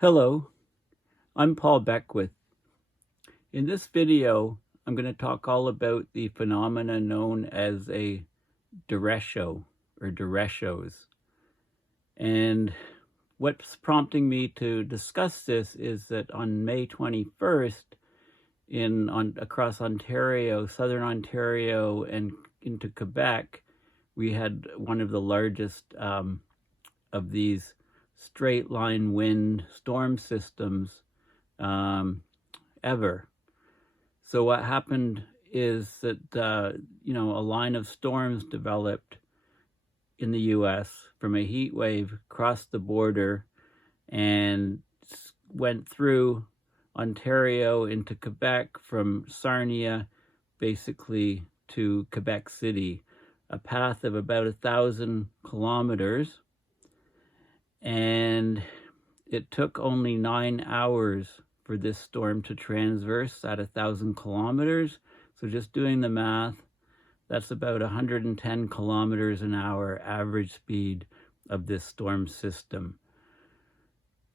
Hello, I'm Paul Beckwith. In this video, I'm going to talk all about the phenomena known as a Duresho or Derechos. And what's prompting me to discuss this is that on May 21st, across Ontario, southern Ontario, and into Quebec, we had one of the largest of these straight line wind storm systems ever. So what happened is that a line of storms developed in the U.S. from a heat wave, crossed the border, and went through Ontario into Quebec from Sarnia, basically to Quebec City, a path of about 1,000 kilometers. And it took only 9 hours for this storm to transverse at 1,000 kilometers. So just doing the math, that's about 110 kilometers an hour average speed of this storm system.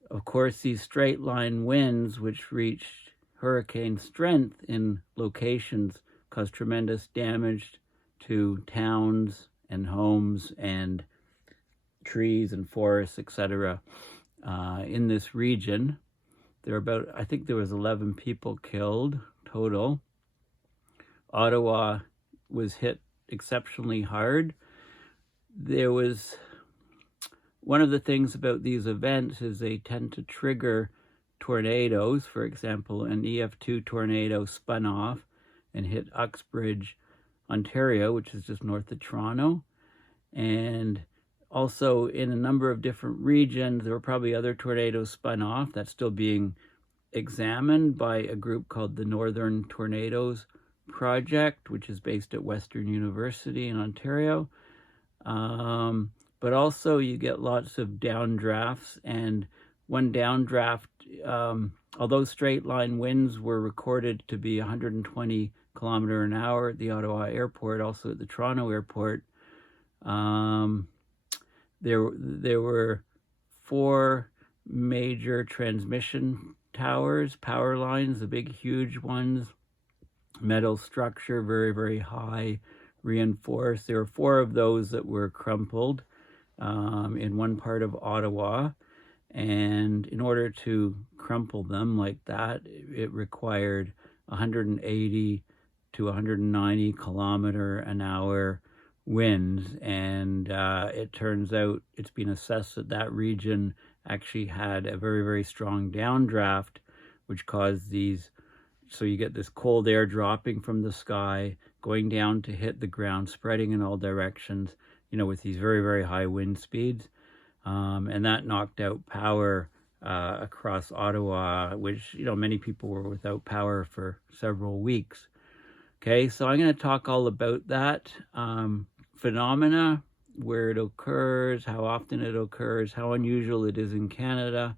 Of course, these straight line winds, which reached hurricane strength in locations, caused tremendous damage to towns and homes and trees and forests, etc. In this region. I think there was 11 people killed total. Ottawa was hit exceptionally hard. One of the things about these events is they tend to trigger tornadoes. For example, an EF2 tornado spun off and hit Uxbridge, Ontario, which is just north of Toronto. And also in a number of different regions, there were probably other tornadoes spun off. That's still being examined by a group called the Northern Tornadoes Project, which is based at Western University in Ontario. But also you get lots of downdrafts, and one downdraft, although straight line winds were recorded to be 120 kilometer an hour at the Ottawa airport, also at the Toronto airport, there were 4 major transmission towers, power lines, the big huge ones, metal structure, very, very high, reinforced. There were 4 of those that were crumpled in one part of Ottawa. And in order to crumple them like that, it required 180 to 190 kilometer an hour winds, and it turns out it's been assessed that that region actually had a very, very strong downdraft, which caused these. So you get this cold air dropping from the sky, going down to hit the ground, spreading in all directions, with these very, very high wind speeds. And that knocked out power across Ottawa, which, many people were without power for several weeks. Okay, so I'm going to talk all about that phenomena, where it occurs, how often it occurs, how unusual it is in Canada,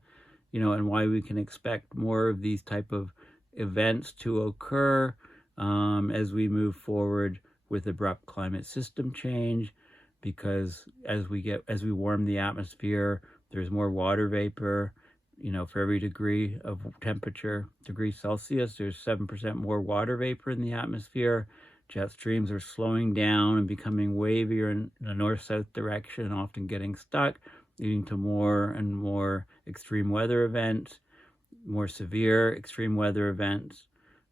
and why we can expect more of these type of events to occur as we move forward with abrupt climate system change. Because as we warm the atmosphere, there's more water vapor. For every degree of temperature, degrees Celsius, there's 7% more water vapor in the atmosphere. Jet streams are slowing down and becoming wavier in the north-south direction, often getting stuck, leading to more and more extreme weather events, more severe extreme weather events.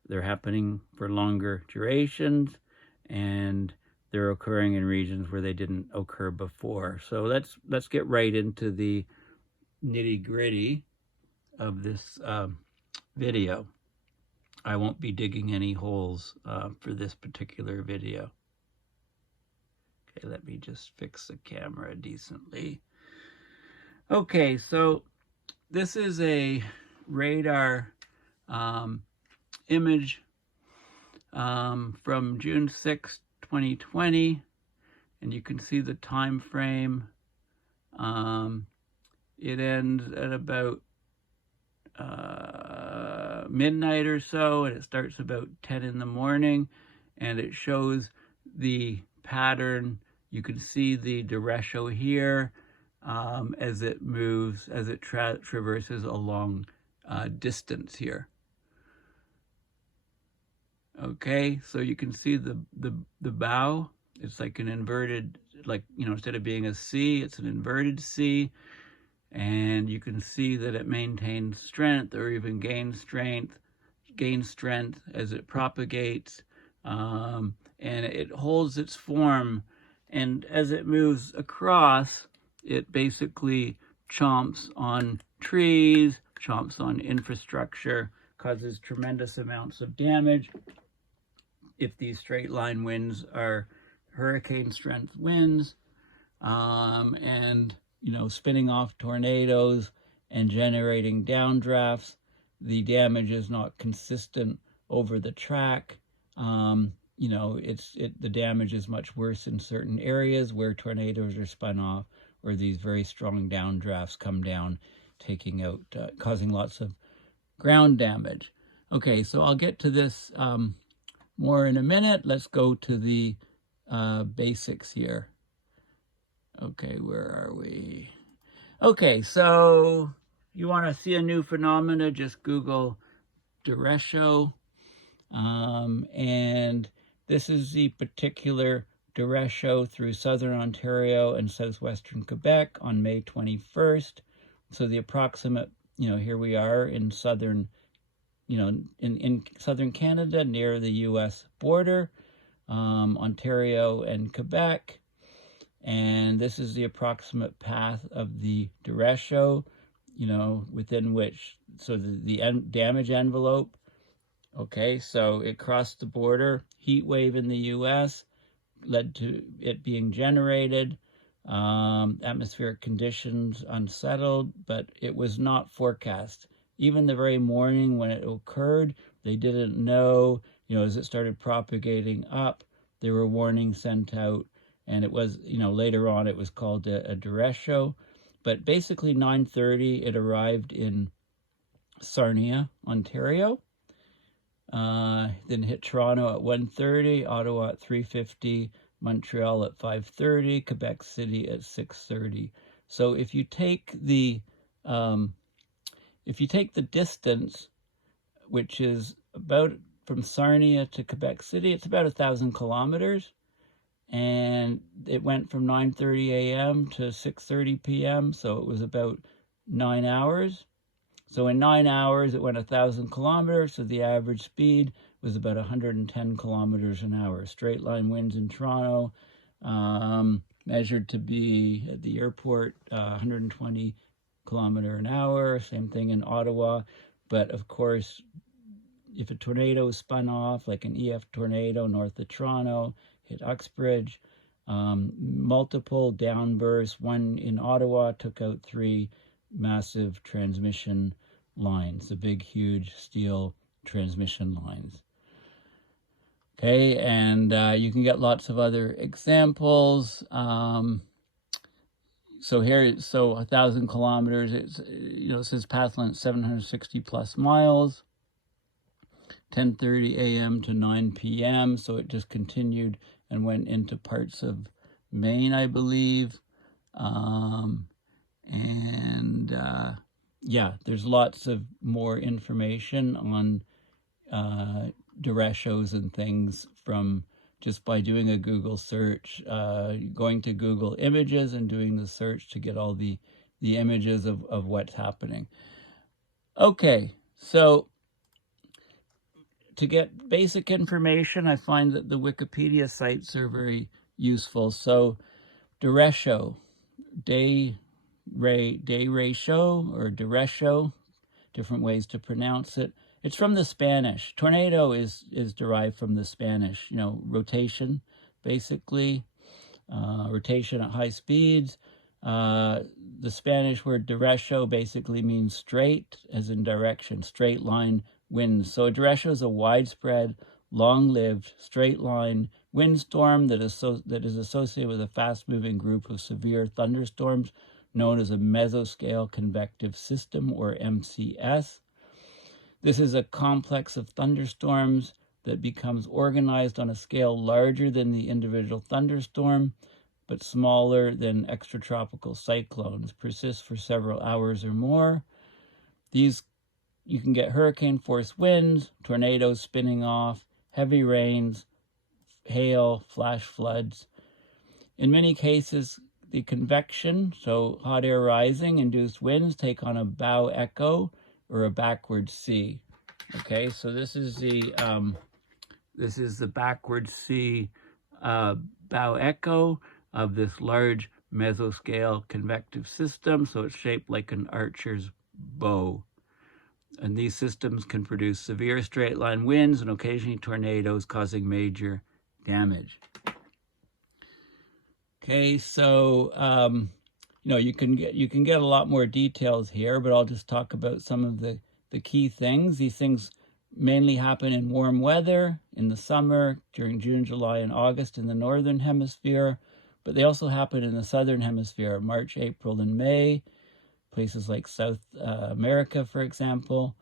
They're happening for longer durations, and they're occurring in regions where they didn't occur before. So let's get right into the nitty-gritty of this video. I won't be digging any holes for this particular video. Okay, let me just fix the camera decently. Okay, so this is a radar image from June 6, 2020, and you can see the time frame. It ends at about midnight or so, and it starts about 10 in the morning, and it shows the pattern. You can see the Duresho here. as it moves, as it traverses a long distance here. Okay, so you can see the bow. It's like an inverted, like, you know, instead of being a C, it's an inverted C. And you can see that it maintains strength or even gains strength as it propagates. And it holds its form. And as it moves across, it basically chomps on trees, chomps on infrastructure, causes tremendous amounts of damage. If these straight line winds are hurricane strength winds, and, you know, spinning off tornadoes and generating downdrafts, the damage is not consistent over the track. You know, the damage is much worse in certain areas where tornadoes are spun off, or these very strong downdrafts come down, taking out, causing lots of ground damage. Okay, so I'll get to this more in a minute. Let's go to the basics here. Okay, where are we? Okay, so you want to see a new phenomena, just Google Duresho. And this is the particular Duresho through southern Ontario and southwestern Quebec on May 21st. So the approximate, you know, here we are in southern, you know, in southern Canada near the US border, Ontario and Quebec. And this is the approximate path of the Derecho, you know, within which, so the damage envelope. Okay, so it crossed the border, heat wave in the US led to it being generated, atmospheric conditions unsettled, but it was not forecast. Even the very morning when it occurred, they didn't know, you know, as it started propagating up, there were warnings sent out. And it was, you know, later on it was called a Duresho. But basically 9:30, it arrived in Sarnia, Ontario. Then hit Toronto at 1:30, Ottawa at 3:50, Montreal at 5:30, Quebec City at 6:30. So if you take the distance, which is about from Sarnia to Quebec City, it's about 1,000 kilometers. And it went from 9:30 a.m. to 6:30 p.m. So it was about 9 hours. So in 9 hours, it went 1,000 kilometers. So the average speed was about 110 kilometers an hour. Straight line winds in Toronto, measured to be at the airport, 120 kilometer an hour. Same thing in Ottawa. But of course, if a tornado is spun off, like an EF tornado north of Toronto, hit Uxbridge, multiple downbursts. One in Ottawa took out 3 massive transmission lines, the big, huge steel transmission lines. Okay, and you can get lots of other examples. So here, so 1,000 kilometers, it's, you know, it says path length 760 plus miles, 10:30 a.m. to 9 p.m. So it just continued and went into parts of Maine, I believe. Yeah, there's lots of more information on Derechos and things from just by doing a Google search, going to Google Images and doing the search to get all the images of what's happening. Okay, so to get basic information, I find that the Wikipedia sites are very useful. So Duresho, Derecho or Duresho, different ways to pronounce it. It's from the Spanish. Tornado is derived from the Spanish, you know, rotation, basically, rotation at high speeds. The Spanish word Derecho basically means straight, as in direction, straight line winds. So a Derecho is a widespread, long-lived, straight-line windstorm that is associated with a fast-moving group of severe thunderstorms known as a mesoscale convective system, or MCS. This is a complex of thunderstorms that becomes organized on a scale larger than the individual thunderstorm, but smaller than extratropical cyclones, persist for several hours or more. These, you can get hurricane-force winds, tornadoes spinning off, heavy rains, hail, flash floods. In many cases, the convection, so hot air rising, induced winds take on a bow echo or a backward sea. Okay, so this is the backward sea bow echo of this large mesoscale convective system. So it's shaped like an archer's bow. And these systems can produce severe straight line winds and occasionally tornadoes, causing major damage. Okay, so you can get a lot more details here, but I'll just talk about some of the key things. These things mainly happen in warm weather in the summer, during June, July, and August in the northern hemisphere, but they also happen in the southern hemisphere, March, April, and May, places like South America, for example.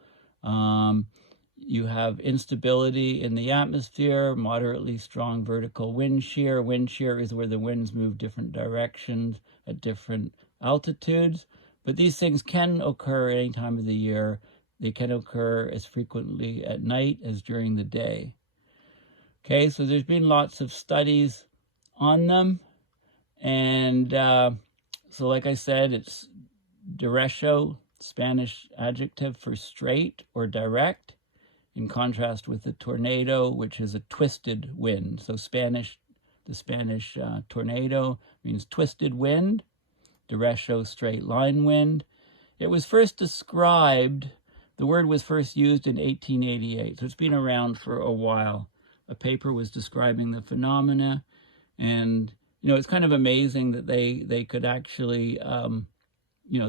You have instability in the atmosphere, moderately strong vertical wind shear. Wind shear is where the winds move different directions at different altitudes. But these things can occur any time of the year. They can occur as frequently at night as during the day. Okay, so there's been lots of studies on them. And so like I said, it's Derecho, Spanish adjective for straight or direct, in contrast with the tornado, which is a twisted wind. So the Spanish tornado means twisted wind. Duresho, straight line wind. It was first described, the word was first used in 1888, so it's been around for a while. A paper was describing the phenomena, and it's kind of amazing that they could actually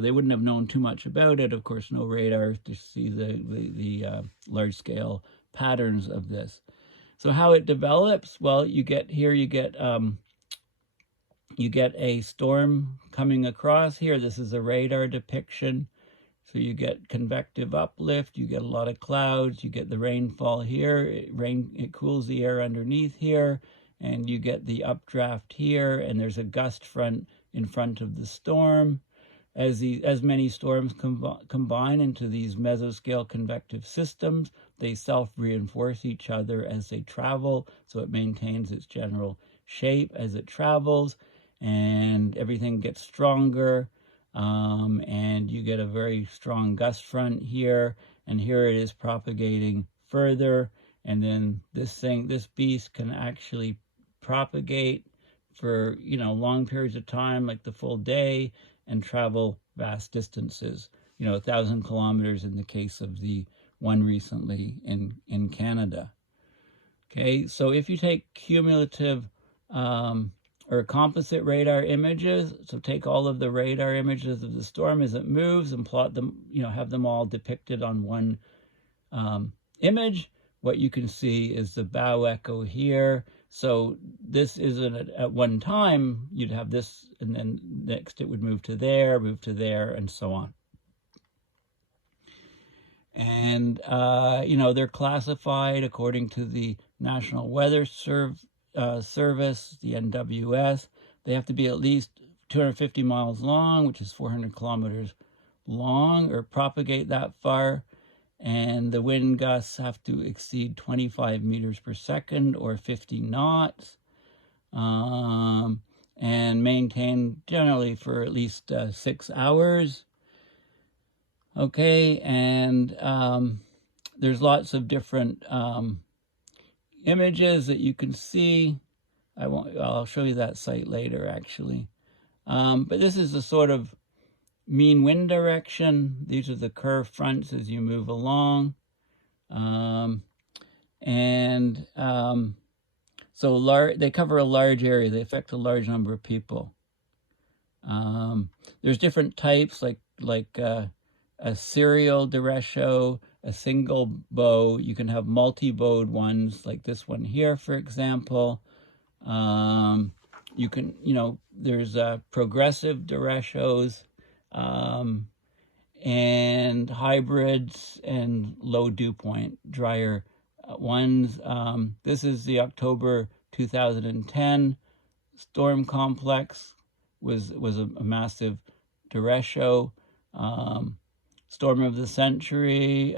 they wouldn't have known too much about it. Of course, no radar to see the large-scale patterns of this. So how it develops? Well, you get a storm coming across here. This is a radar depiction. So you get convective uplift. You get a lot of clouds. You get the rainfall here. It cools the air underneath here, and you get the updraft here. And there's a gust front in front of the storm. As many storms combine into these mesoscale convective systems, they self-reinforce each other as they travel, so it maintains its general shape as it travels, and everything gets stronger, and you get a very strong gust front here, and here it is propagating further, and then this beast can actually propagate for long periods of time, like the full day, and travel vast distances, 1,000 kilometers in the case of the one recently in Canada. Okay, so if you take cumulative or composite radar images, so take all of the radar images of the storm as it moves and plot them, have them all depicted on one image, what you can see is the bow echo here. So this isn't at one time, you'd have this, and then next it would move to there, and so on. And, they're classified according to the National Weather Service, the NWS. They have to be at least 250 miles long, which is 400 kilometers long, or propagate that far. And the wind gusts have to exceed 25 meters per second or 50 knots, and maintain generally for at least 6 hours. Okay, and there's lots of different images that you can see. I'll show you that site later, actually. But this is the sort of mean wind direction. These are the curved fronts as you move along. So they cover a large area. They affect a large number of people. There's different types, like a serial Derecho, a single bow. You can have multi-bowed ones, like this one here, for example. You can, there's progressive Derechos, and hybrids and low dew point, drier ones. This is the October 2010 storm complex was a massive Duresho. Storm of the century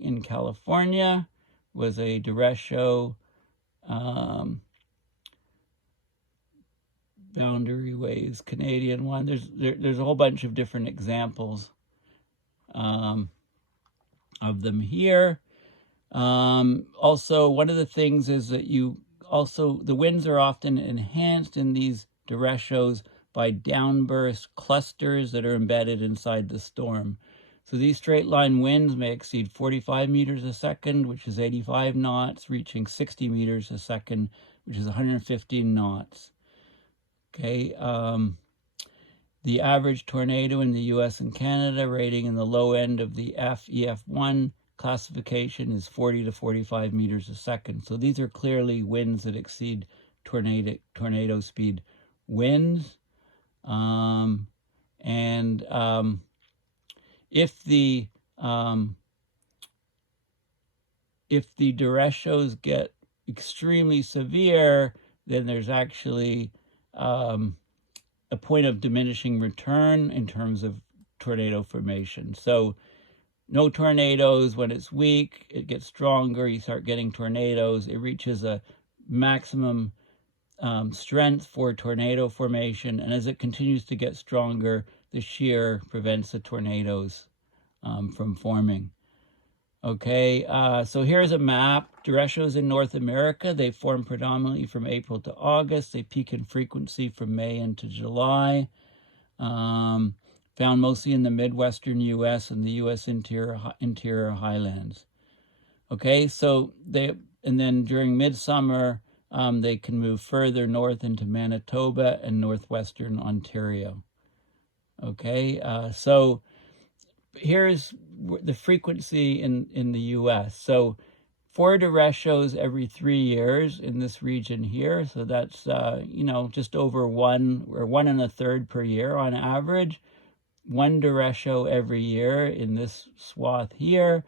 in California was a Derecho. Boundary waves, Canadian one. There's a whole bunch of different examples of them here. Also, one of the things is that the winds are often enhanced in these derechos by downburst clusters that are embedded inside the storm. So these straight line winds may exceed 45 meters a second, which is 85 knots, reaching 60 meters a second, which is 115 knots. Okay, the average tornado in the US and Canada rating in the low end of the FEF1 classification is 40 to 45 meters a second. So these are clearly winds that exceed tornado speed winds. If the derechos get extremely severe, then there's actually a point of diminishing return in terms of tornado formation. So no tornadoes when it's weak, it gets stronger, you start getting tornadoes, it reaches a maximum strength for tornado formation, and as it continues to get stronger, the shear prevents the tornadoes from forming. Okay, so here's a map. Derechos in North America, they form predominantly from April to August. They peak in frequency from May into July. Found mostly in the Midwestern U.S. and the U.S. interior highlands. Okay, so and then during midsummer, they can move further north into Manitoba and northwestern Ontario. Okay, so here's the frequency in the U.S. So 4 derechos every 3 years in this region here. So that's, just over 1 or 1 1/3 per year on average. 1 derecho every year in this swath here.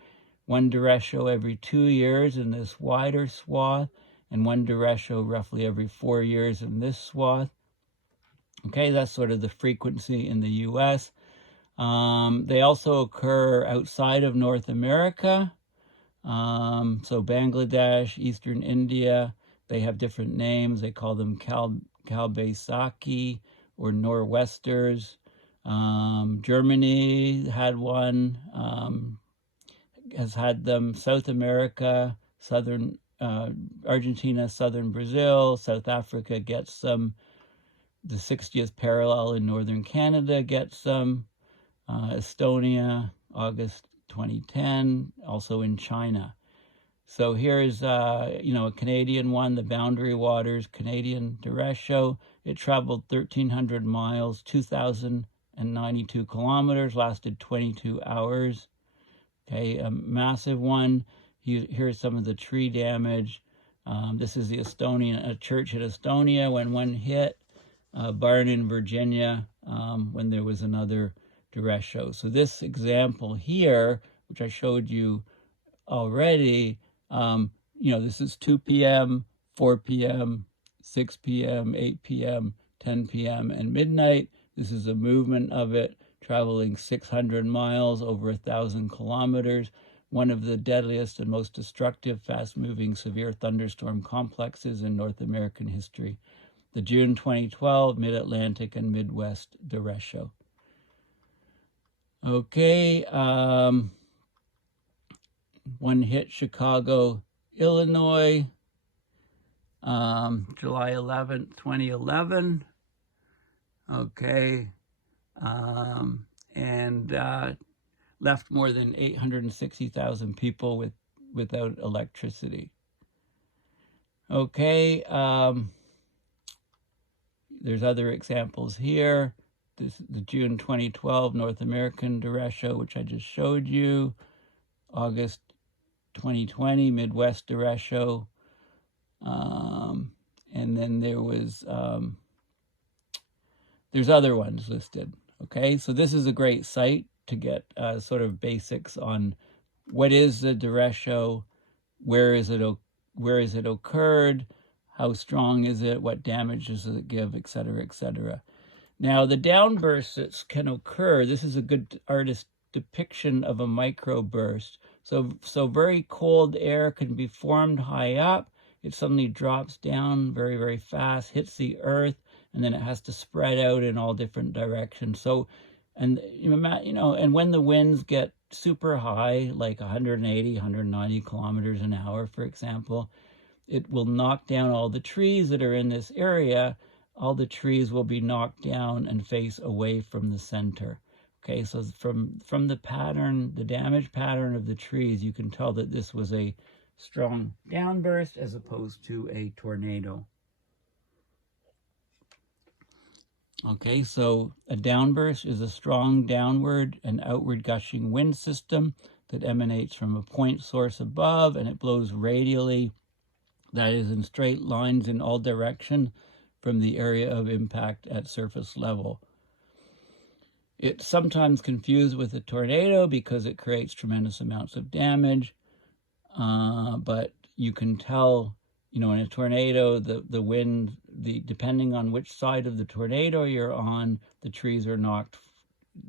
1 derecho every 2 years in this wider swath. And 1 derecho roughly every 4 years in this swath. Okay, that's sort of the frequency in the U.S. They also occur outside of North America. So Bangladesh, Eastern India, they have different names. They call them Kalbaisaki or Nor'westers. Germany had one, has had them. South America, southern Argentina, southern Brazil, South Africa gets them. The 60th parallel in northern Canada gets them. Estonia, August 2010, also in China. So here's, a Canadian one, the Boundary Waters Canadian Duresho. It traveled 1,300 miles, 2,092 kilometers, lasted 22 hours. Okay, a massive one. Here's some of the tree damage. This is the a church in Estonia when one hit. Barn in Virginia when there was another Duresho. So this example here, which I showed you already, this is 2 p.m., 4 p.m., 6 p.m., 8 p.m., 10 p.m., and midnight. This is a movement of it traveling 600 miles, over 1,000 kilometers. One of the deadliest and most destructive, fast-moving, severe thunderstorm complexes in North American history. The June 2012 Mid-Atlantic and Midwest Duresho. Okay, one hit Chicago, Illinois, July 11th, 2011. Okay, and left more than 860,000 people without electricity. Okay, there's other examples here. This is the June 2012 North American Duresho, which I just showed you. August 2020 Midwest Duresho. And then there was, there's other ones listed. Okay, so this is a great site to get sort of basics on what is the Duresho, where is it occurred, how strong is it, what damage does it give, etc., etc. Now, the downbursts that can occur, this is a good artist depiction of a microburst. So very cold air can be formed high up. It suddenly drops down very, very fast, hits the earth, and then it has to spread out in all different directions. So, and and when the winds get super high, like 180, 190 kilometers an hour, for example, it will knock down all the trees that are in this area. All the trees will be knocked down and face away from the center. Okay, so from the pattern, the damage pattern of the trees, you can tell that this was a strong downburst as opposed to a tornado. Okay, so a downburst is a strong downward and outward gushing wind system that emanates from a point source above, and it blows radially, that is in straight lines in all directions from the area of impact at surface level. It's sometimes confused with a tornado because it creates tremendous amounts of damage, but you can tell, in a tornado, the wind, depending on which side of the tornado you're on, the trees are knocked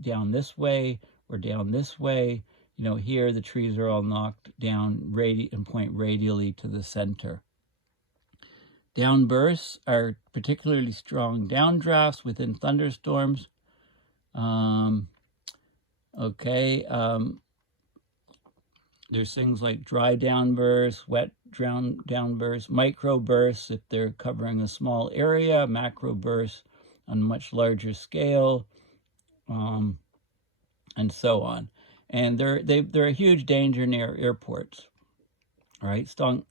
down this way or down this way. Here the trees are all knocked down and point radially to the center. Downbursts are particularly strong downdrafts within thunderstorms. There's things like dry downbursts, wet downbursts, microbursts if they're covering a small area, macrobursts on a much larger scale, and so on. And they're a huge danger near airports. All right, strong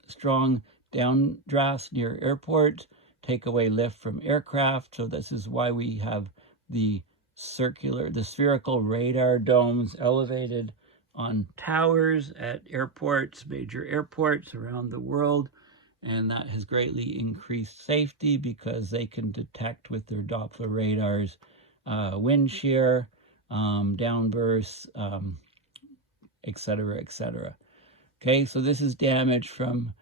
downdrafts near airports take away lift from aircraft. So this is why we have the spherical radar domes elevated on towers at airports, major airports around the world. And that has greatly increased safety because they can detect with their Doppler radars wind shear, downbursts, etc., etc. Okay, so this is damage from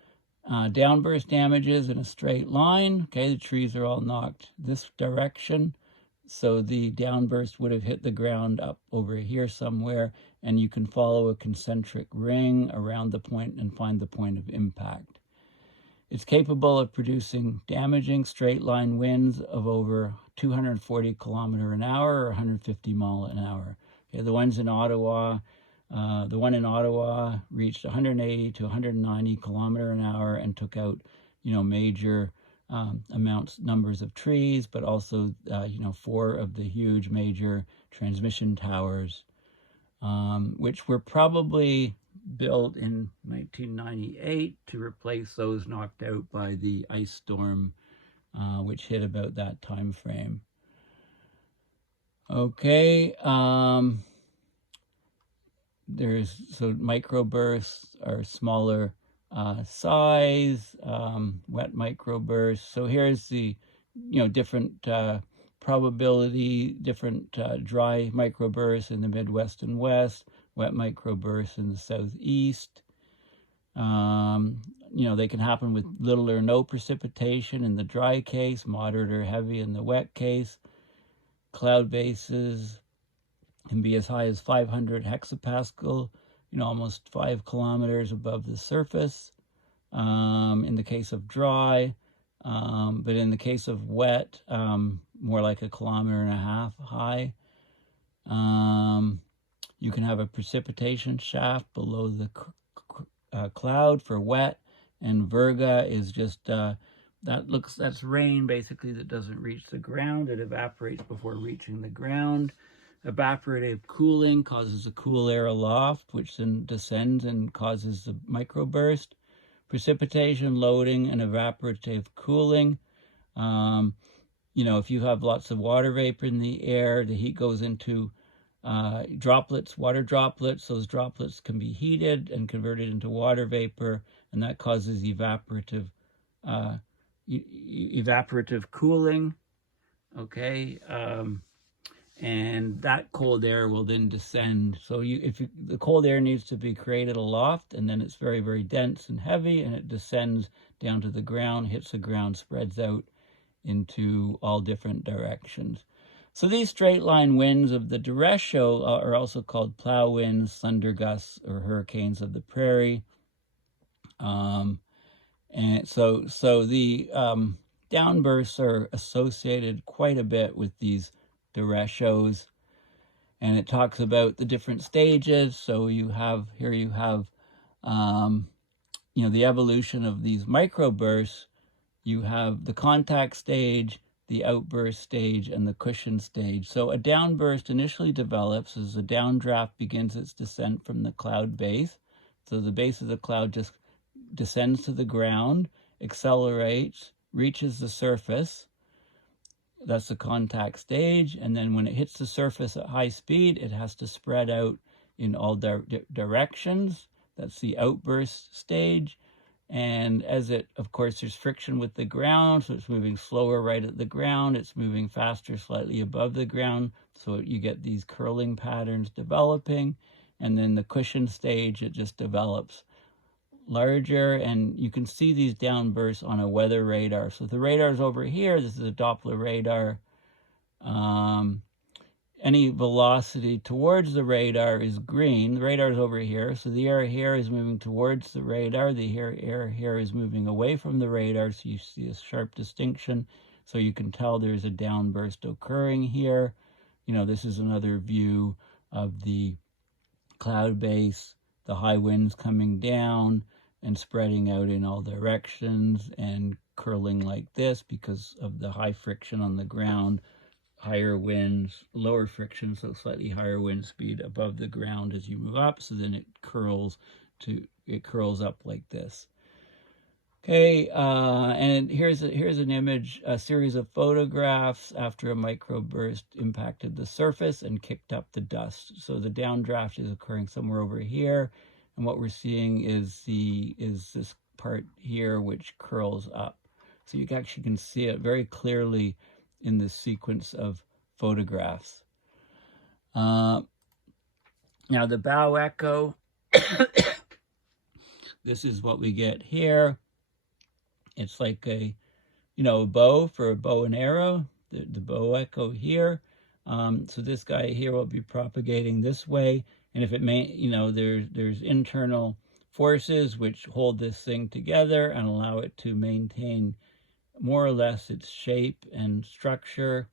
downburst damages in a straight line. Okay, the trees are all knocked this direction. So the downburst would have hit the ground up over here somewhere, and you can follow a concentric ring around the point and find the point of impact. It's capable of producing damaging straight line winds of over 240 kilometer an hour or 150 mile an hour. Okay, the one in Ottawa reached 180 to 190 kilometer an hour and took out, major numbers of trees, but also, 4 of the huge major transmission towers, which were probably built in 1998 to replace those knocked out by the ice storm, which hit about that time frame. Okay, so microbursts are smaller size, wet microbursts. So here's the, different probability, different dry microbursts in the Midwest and West, wet microbursts in the Southeast. They can happen with little or no precipitation in the dry case, moderate or heavy in the wet case. Cloud bases can be as high as 500 hexapascal, almost 5 kilometers above the surface in the case of dry, but in the case of wet, more like 1.5 kilometers high. You can have a precipitation shaft below the cloud for wet, and virga is just that's rain basically that doesn't reach the ground. It evaporates before reaching the ground. Evaporative cooling causes a cool air aloft, which then descends and causes the microburst. Precipitation, loading, and evaporative cooling. If you have lots of water vapor in the air, the heat goes into droplets, water droplets. Those droplets can be heated and converted into water vapor, and that causes evaporative cooling. Okay. and that cold air will then descend. So the cold air needs to be created aloft, and then it's very, very dense and heavy, and it descends down to the ground, hits the ground, spreads out into all different directions. So these straight line winds of the Duresho are also called plow winds, thunder gusts, or hurricanes of the prairie. And so the downbursts are associated quite a bit with these derechos, and it talks about the different stages. So you have the evolution of these microbursts. You have the contact stage, the outburst stage, and the cushion stage. So a downburst initially develops as the downdraft begins its descent from the cloud base. So the base of the cloud just descends to the ground, accelerates, reaches the surface. That's the contact stage. And then when it hits the surface at high speed, it has to spread out in all directions. That's the outburst stage. And as it, of course, there's friction with the ground, so it's moving slower right at the ground. It's moving faster slightly above the ground. So you get these curling patterns developing. And then the cushion stage, it just develops larger, and you can see these downbursts on a weather radar. So the radar's over here. This is a Doppler radar. Any velocity towards the radar is green. The radar's over here, so the air here is moving towards the radar. The air here is moving away from the radar, so you see a sharp distinction. So you can tell there's a downburst occurring here. This is another view of the cloud base, the high winds coming down and spreading out in all directions and curling like this because of the high friction on the ground, higher winds, lower friction, so slightly higher wind speed above the ground as you move up. So then it curls up like this. Okay, and here's an image, a series of photographs after a microburst impacted the surface and kicked up the dust. So the downdraft is occurring somewhere over here, and what we're seeing is this part here which curls up. So you actually can see it very clearly in this sequence of photographs. Now the bow echo, this is what we get here. It's like a bow for a bow and arrow, the bow echo here. So this guy here will be propagating this way. And if it may, there's internal forces which hold this thing together and allow it to maintain more or less its shape and structure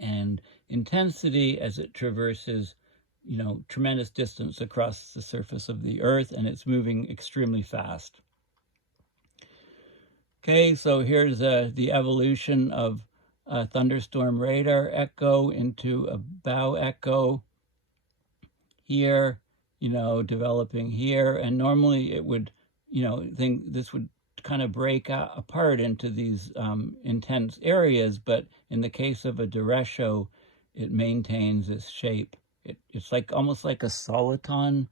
and intensity as it traverses, tremendous distance across the surface of the earth, and it's moving extremely fast. Okay, so here's the evolution of a thunderstorm radar echo into a bow echo here, developing here. And normally it would, this would kind of break apart into these intense areas, but in the case of a Derecho, it maintains its shape. It's like almost like a soliton.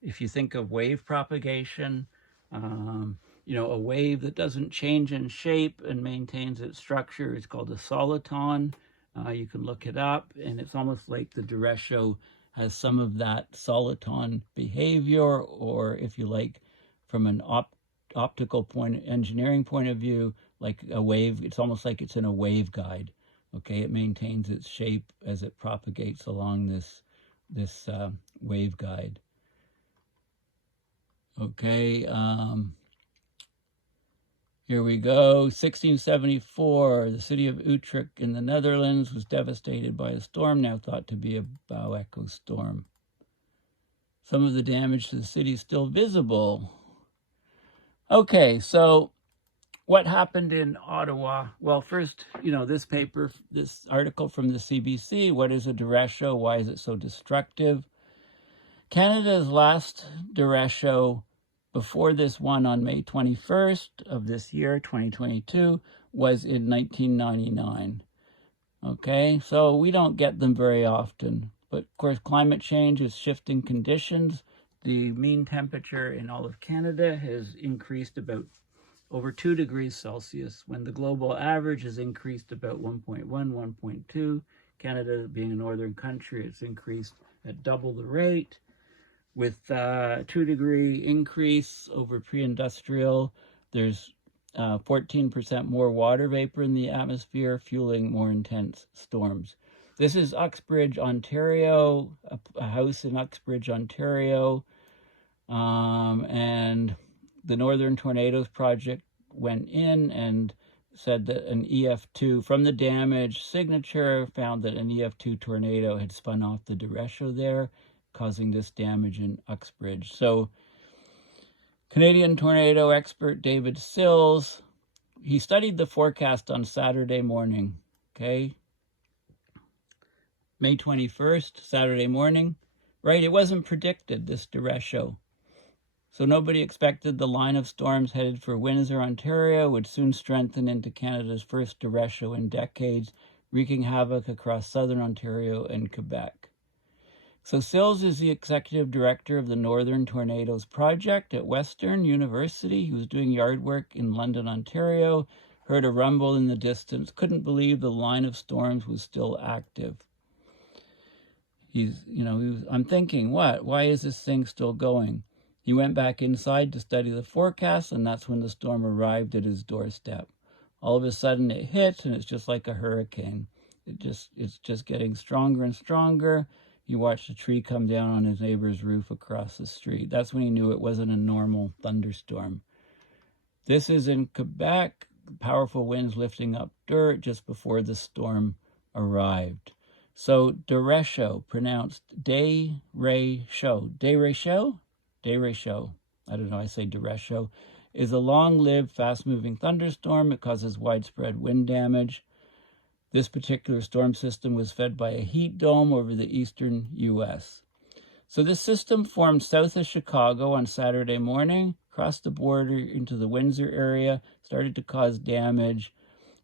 If you think of wave propagation, a wave that doesn't change in shape and maintains its structure is called a soliton. You can look it up, and it's almost like the Duresho has some of that soliton behavior, or if you like, from an optical engineering point of view, like a wave. It's almost like it's in a waveguide. Okay, it maintains its shape as it propagates along this waveguide. Okay, here we go. 1674, the city of Utrecht in the Netherlands was devastated by a storm now thought to be a bow echo storm. Some of the damage to the city is still visible. Okay, so what happened in Ottawa? Well, first, this article from the CBC, what is a Duresho? Why is it so destructive? Canada's last Duresho before this one on May 21st of this year, 2022, was in 1999. Okay, so we don't get them very often. But of course, climate change is shifting conditions. The mean temperature in all of Canada has increased about over 2 degrees Celsius, when the global average has increased about 1.1, 1.2. Canada being a northern country, it's increased at double the rate, with 2-degree increase over pre-industrial. There's 14% more water vapor in the atmosphere, fueling more intense storms. This is Uxbridge, Ontario, a house in Uxbridge, Ontario. And the Northern Tornadoes Project went in and said that an EF2 from the damage signature found that an EF2 tornado had spun off the Duresho there, causing this damage in Uxbridge. So Canadian tornado expert David Sills, he studied the forecast on Saturday morning, okay? May 21st, Saturday morning, right? It wasn't predicted, this Directio. So nobody expected the line of storms headed for Windsor, Ontario would soon strengthen into Canada's first Directio in decades, wreaking havoc across southern Ontario and Quebec. So Sills is the executive director of the Northern Tornadoes Project at Western University. He was doing yard work in London, Ontario, heard a rumble in the distance, couldn't believe the line of storms was still active. I'm thinking, what? Why is this thing still going? He went back inside to study the forecast, and that's when the storm arrived at his doorstep. All of a sudden it hit, and it's just like a hurricane. It's just getting stronger and stronger. He watched a tree come down on his neighbor's roof across the street. That's when he knew it wasn't a normal thunderstorm. This is in Quebec, powerful winds lifting up dirt just before the storm arrived. So Derecho, pronounced Derechos. Derecho, I don't know, I say Duresho, is a long-lived, fast-moving thunderstorm. It causes widespread wind damage. This particular storm system was fed by a heat dome over the eastern U.S. So this system formed south of Chicago on Saturday morning, crossed the border into the Windsor area, started to cause damage.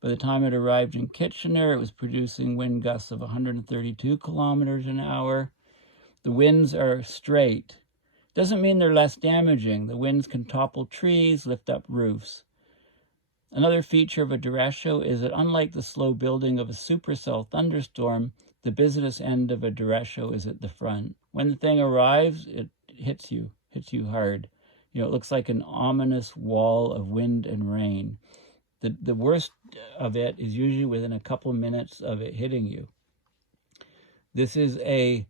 By the time it arrived in Kitchener, it was producing wind gusts of 132 kilometers an hour. The winds are straight. Doesn't mean they're less damaging. The winds can topple trees, lift up roofs. Another feature of a Duresho is that unlike the slow building of a supercell thunderstorm, the business end of a Duresho is at the front. When the thing arrives, it hits you hard. It looks like an ominous wall of wind and rain. The worst of it is usually within a couple minutes of it hitting you. This is a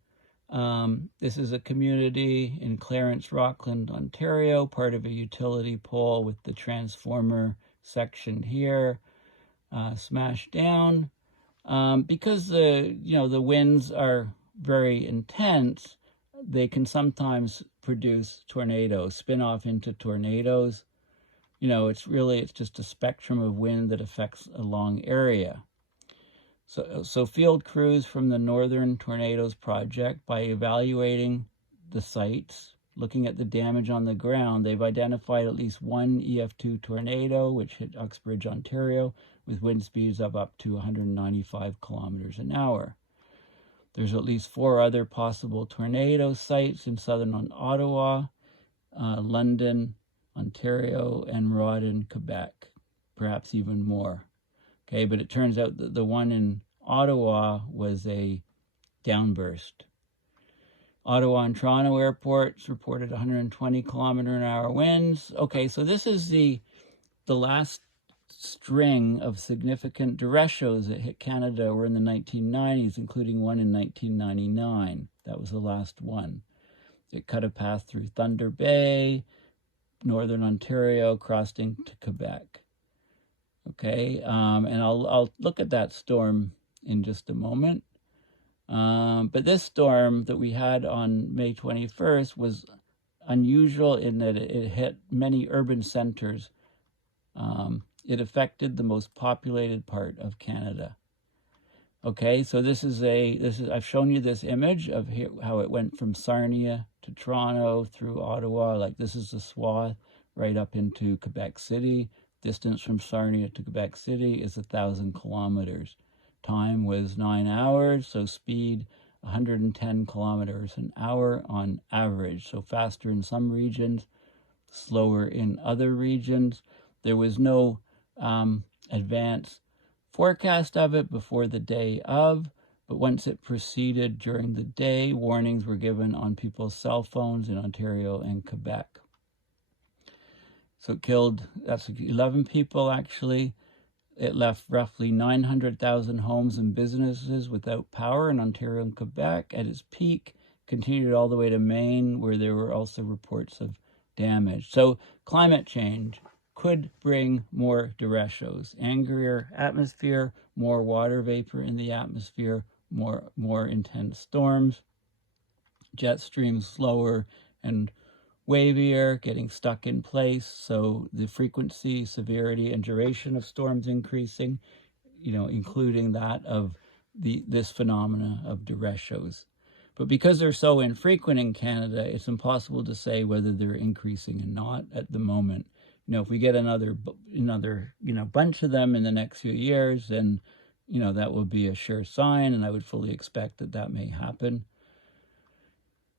community in Clarence, Rockland, Ontario, part of a utility pole with the transformer section here smashed down. Because the winds are very intense, they can sometimes produce tornadoes, spin off into tornadoes. It's just a spectrum of wind that affects a long area. So field crews from the Northern Tornadoes Project, by evaluating the sites, looking at the damage on the ground, they've identified at least one EF2 tornado, which hit Uxbridge, Ontario, with wind speeds of up to 195 kilometers an hour. There's at least 4 other possible tornado sites in southern Ottawa, London, Ontario, and Rawdon, Quebec, perhaps even more. Okay, but it turns out that the one in Ottawa was a downburst. Ottawa and Toronto airports reported 120 kilometer an hour winds. Okay, so this is the last string of significant Derechos that hit Canada were in the 1990s, including one in 1999. That was the last one. It cut a path through Thunder Bay, northern Ontario, crossed into Quebec. Okay, and I'll look at that storm in just a moment. But this storm that we had on May 21st was unusual in that it hit many urban centers. It affected the most populated part of Canada. Okay, so I've shown you this image of how it went from Sarnia to Toronto through Ottawa. Like, this is the swath right up into Quebec City. Distance from Sarnia to Quebec City is 1,000 kilometers. Time was 9 hours, so speed 110 kilometers an hour on average. So faster in some regions, slower in other regions. There was no advance forecast of it before the day of, but once it proceeded during the day, warnings were given on people's cell phones in Ontario and Quebec. So it killed, that's 11 people actually. It left roughly 900,000 homes and businesses without power in Ontario and Quebec. At its peak, continued all the way to Maine, where there were also reports of damage. So climate change could bring more derechos, angrier atmosphere, more water vapor in the atmosphere, more intense storms, jet streams slower and wavier, getting stuck in place, so the frequency, severity, and duration of storms increasing, including that of this phenomena of derechos. But because they're so infrequent in Canada, it's impossible to say whether they're increasing or not at the moment. If we get another bunch of them in the next few years, then that will be a sure sign, and I would fully expect that may happen.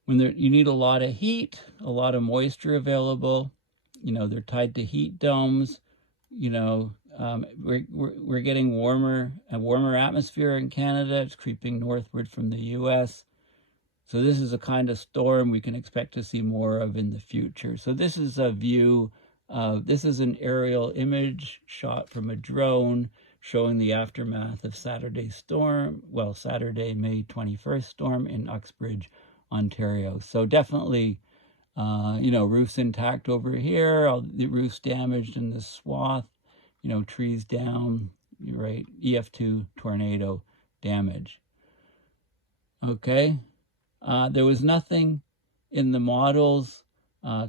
When you need a lot of heat, a lot of moisture available, they're tied to heat domes. We're getting a warmer atmosphere in Canada. It's creeping northward from the U.S. So this is a kind of storm we can expect to see more of in the future. So this is a view this is an aerial image shot from a drone showing the aftermath of Saturday, May 21st storm in Uxbridge, Ontario. So definitely, roofs intact over here, all the roofs damaged in the swath, trees down, you're right, EF2 tornado damage. Okay, there was nothing in the models,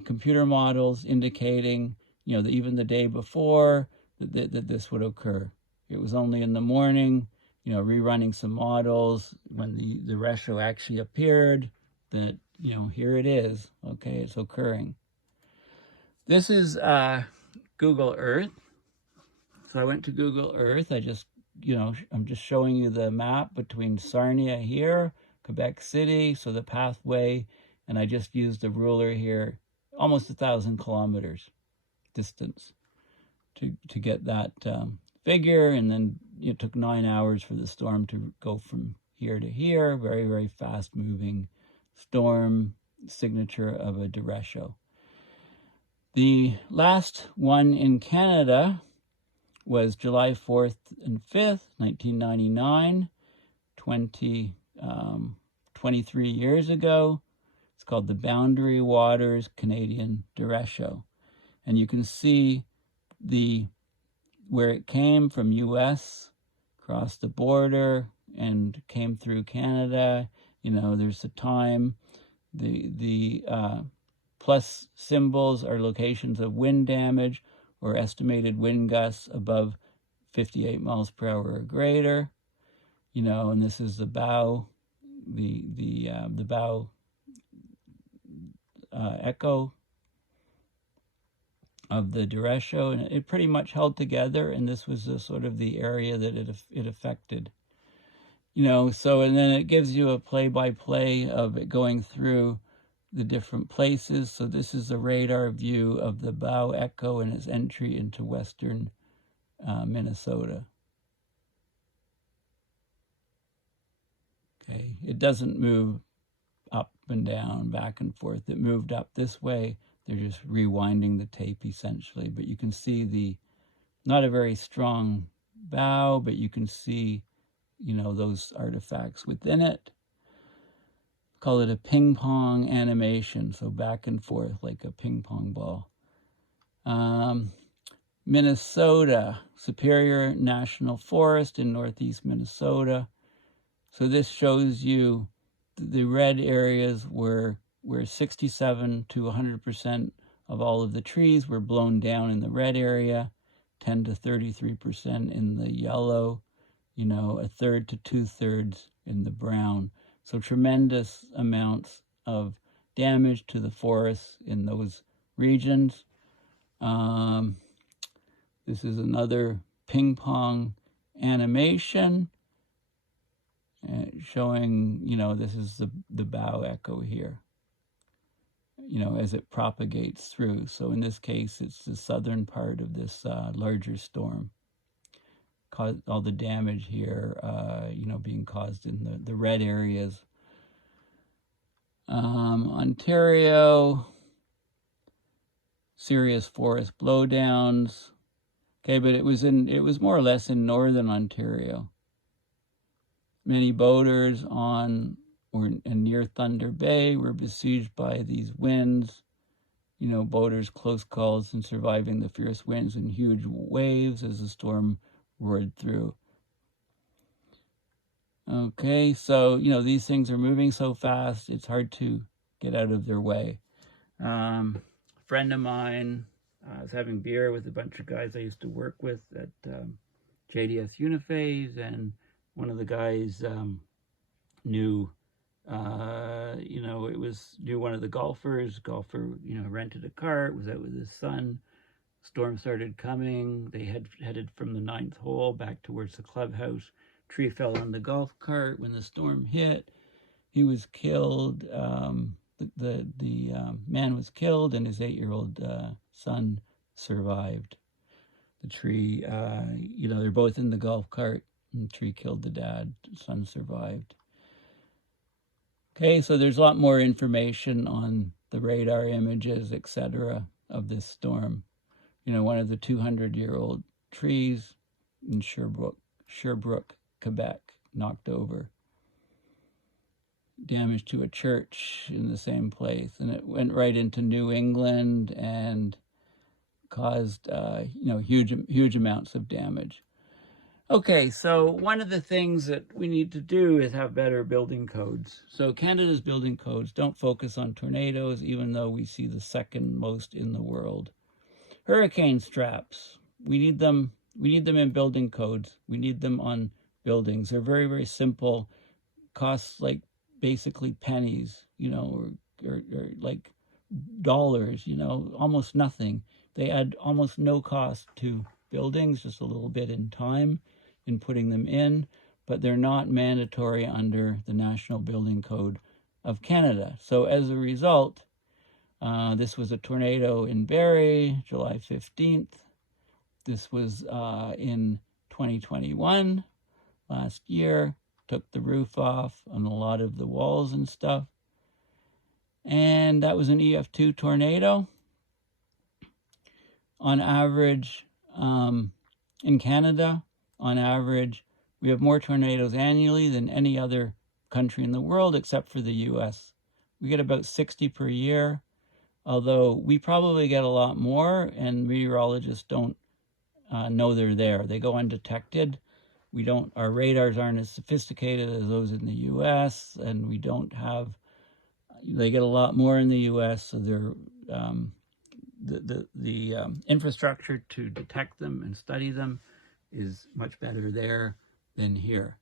computer models indicating, that even the day before that this would occur. It was only in the morning, rerunning some models when the Duresho actually appeared that, here it is. Okay, it's occurring. This is Google Earth. So I went to Google Earth. I'm just showing you the map between Sarnia here, Quebec City, so the pathway, and I just used a ruler here, almost 1,000 kilometers distance to get that figure, and then it took 9 hours for the storm to go from here to here. Very, very fast moving storm, signature of a Duresho. The last one in Canada was July 4th and 5th, 1999, 23 years ago. It's called the Boundary Waters Canadian Derecho. And you can see where it came from US, crossed the border, and came through Canada. There's the time. The plus symbols are locations of wind damage or estimated wind gusts above 58 miles per hour or greater. And this is the bow, the bow echo of the Directio, and it pretty much held together, and this was the sort of the area that it affected. And then it gives you a play-by-play of it going through the different places. So this is a radar view of the bow echo and its entry into western Minnesota. Okay, it doesn't move up and down, back and forth. It moved up this way. They're just rewinding the tape essentially, but you can see not a very strong bow, but you can see, those artifacts within it. Call it a ping pong animation, so back and forth like a ping pong ball. Minnesota, Superior National Forest in northeast Minnesota. So this shows you the red areas where 67 to 100% of all of the trees were blown down in the red area, 10 to 33% in the yellow, a third to 2/3 in the brown. So tremendous amounts of damage to the forests in those regions. This is another ping pong animation showing, this is the bow echo here, as it propagates through. So in this case, it's the southern part of this larger storm. all the damage here, you know, being caused in the red areas. Ontario, serious forest blowdowns. Okay, but it was more or less in northern Ontario. Many boaters on or near Thunder Bay were besieged by these winds. You know, boaters' close calls and surviving the fierce winds and huge waves as the storm roared through. Okay, so, you know, these things are moving so fast, it's hard to get out of their way. A friend of mine was having beer with a bunch of guys I used to work with at JDS Uniphase, and one of the guys knew, you know, knew one of the golfers. Golfer, you know, rented a cart, was out with his son. Storm started coming. They headed from the 9th hole back towards the clubhouse. Tree fell on the golf cart when the storm hit. He was killed. The man was killed, and his 8-year-old son survived. The tree, you know, they're both in the golf cart, and the tree killed the dad. The son survived. Okay, so there's a lot more information on the radar images, etc., of this storm. You know, one of the 200-year-old trees in Sherbrooke, Quebec, knocked over. Damage to a church in the same place, and it went right into New England and caused, you know, huge amounts of damage. Okay, so one of the things that we need to do is have better building codes. So Canada's building codes don't focus on tornadoes, even though we see the second most in the world. Hurricane straps, we need them in building codes. We need them on buildings. They're very, very simple, costs like basically pennies, you know, or like dollars, you know, almost nothing. They add almost no cost to buildings, just a little bit in time in putting them in, but they're not mandatory under the National Building Code of Canada. So as a result, this was a tornado in Barrie, July 15th. This was in 2021, last year. Took the roof off on a lot of the walls and stuff. And that was an EF2 tornado. On average, in Canada, on average, we have more tornadoes annually than any other country in the world except for the US. We get about 60 per year, although we probably get a lot more, and meteorologists don't know they're there. They go undetected. Our radars aren't as sophisticated as those in the US, and they get a lot more in the US, so they're, the infrastructure to detect them and study them is much better there than here.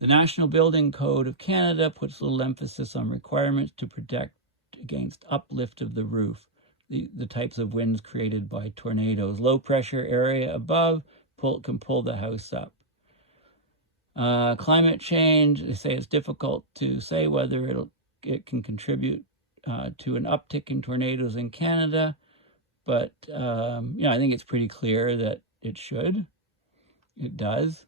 The National Building Code of Canada puts little emphasis on requirements to protect against uplift of the roof, the types of winds created by tornadoes. Low pressure area above can pull the house up. Climate change, they say it's difficult to say whether it can contribute to an uptick in tornadoes in Canada, but you know, I think it's pretty clear that it should. It does,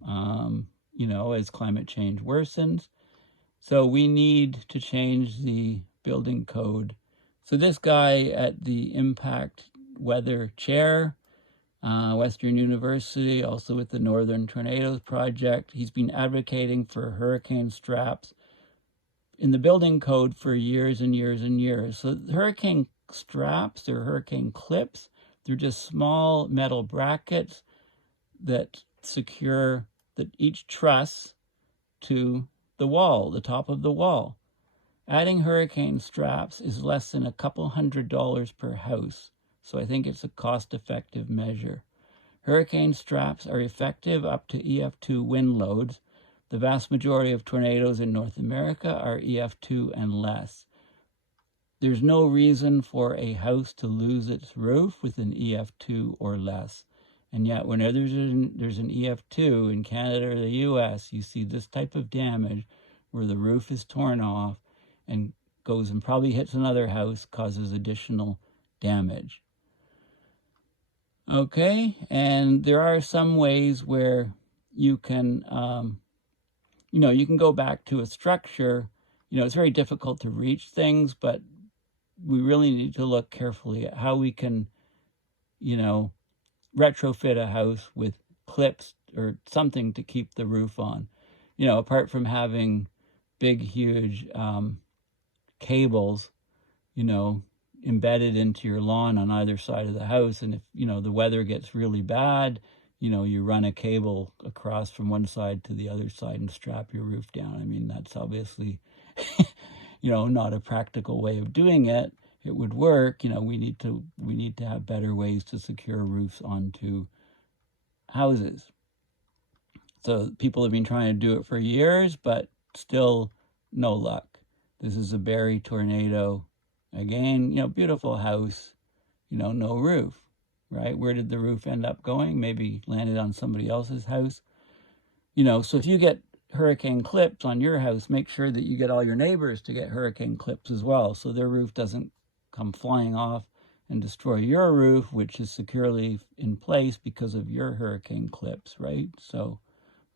you know, as climate change worsens. So we need to change the building code. So this guy at the Impact Weather Chair, Western University, also with the Northern Tornadoes Project, he's been advocating for hurricane straps in the building code for years and years and years. So hurricane straps or hurricane clips, they're just small metal brackets that secure each truss to the wall, the top of the wall. Adding hurricane straps is less than a couple $100 per house, so I think it's a cost-effective measure. Hurricane straps are effective up to EF2 wind loads. The vast majority of tornadoes in North America are EF2 and less. There's no reason for a house to lose its roof with an EF2 or less. And yet, whenever there's an EF2 in Canada or the US, you see this type of damage where the roof is torn off and goes and probably hits another house, causes additional damage. Okay, and there are some ways where you can, you can go back to a structure. It's very difficult to reach things, but we really need to look carefully at how we can, retrofit a house with clips or something to keep the roof on. Apart from having big, huge cables, embedded into your lawn on either side of the house. And if, the weather gets really bad, you run a cable across from one side to the other side and strap your roof down. I mean, that's obviously, not a practical way of doing it. It would work. We need to have better ways to secure roofs onto houses. So people have been trying to do it for years, but still no luck. This is a Barrie tornado. Again, beautiful house, no roof, right? Where did the roof end up going? Maybe landed on somebody else's house. So if you get hurricane clips on your house, make sure that you get all your neighbors to get hurricane clips as well, so their roof doesn't come flying off and destroy your roof, which is securely in place because of your hurricane clips, right? So,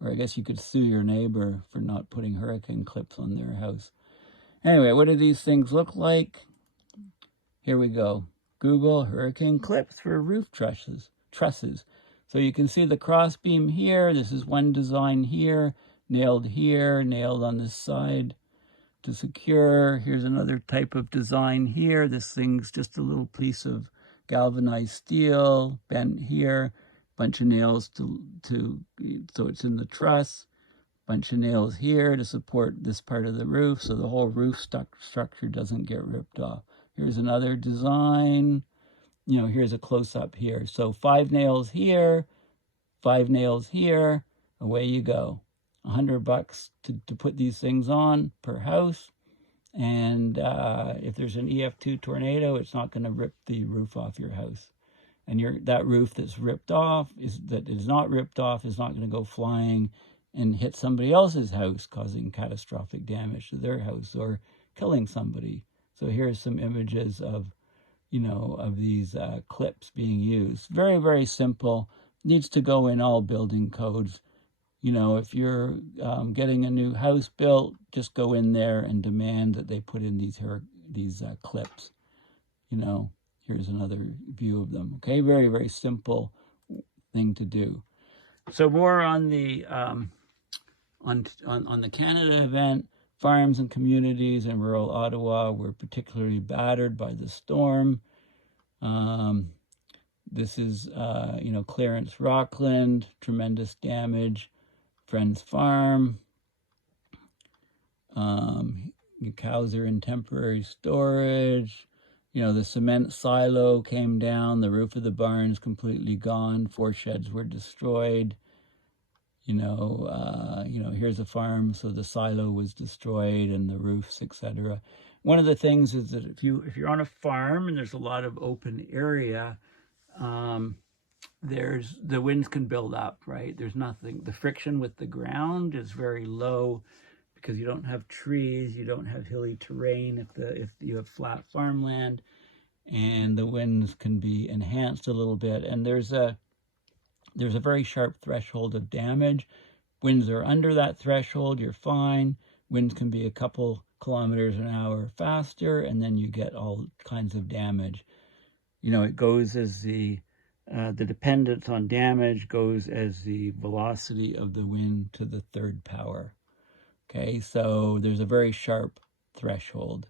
or I guess you could sue your neighbor for not putting hurricane clips on their house. Anyway, what do these things look like? Here we go. Google hurricane clips for roof trusses. So you can see the cross beam here. This is one design here, nailed on this side to secure. Here's another type of design here. This thing's just a little piece of galvanized steel bent here, bunch of nails so it's in the truss, bunch of nails here to support this part of the roof so the whole roof structure doesn't get ripped off. Here's another design. Here's a close-up here. So 5 nails here, 5 nails here, away you go. $100 to put these things on per house. And if there's an EF2 tornado, it's not going to rip the roof off your house. And that roof that's ripped off, that is not ripped off, is not going to go flying and hit somebody else's house, causing catastrophic damage to their house or killing somebody. So here's some images of these clips being used. Very, very simple. Needs to go in all building codes. If you're getting a new house built, just go in there and demand that they put in these clips. Here's another view of them. Okay, very, very simple thing to do. So more on the on the Canada event. Farms and communities in rural Ottawa were particularly battered by the storm. This is, Clarence Rockland, tremendous damage. Friends Farm. Cows are in temporary storage. The cement silo came down. The roof of the barn's completely gone. 4 sheds were destroyed. Here's a farm, so the silo was destroyed and the roofs, etc. One of the things is that if you're on a farm and there's a lot of open area, the winds can build up, right? There's nothing. The friction with the ground is very low because you don't have trees, you don't have hilly terrain if you have flat farmland, and the winds can be enhanced a little bit. And there's a very sharp threshold of damage. Winds are under that threshold, you're fine. Winds can be a couple kilometers an hour faster, and then you get all kinds of damage. It goes as the dependence on damage goes as the velocity of the wind to the 3rd power. Okay, so there's a very sharp threshold.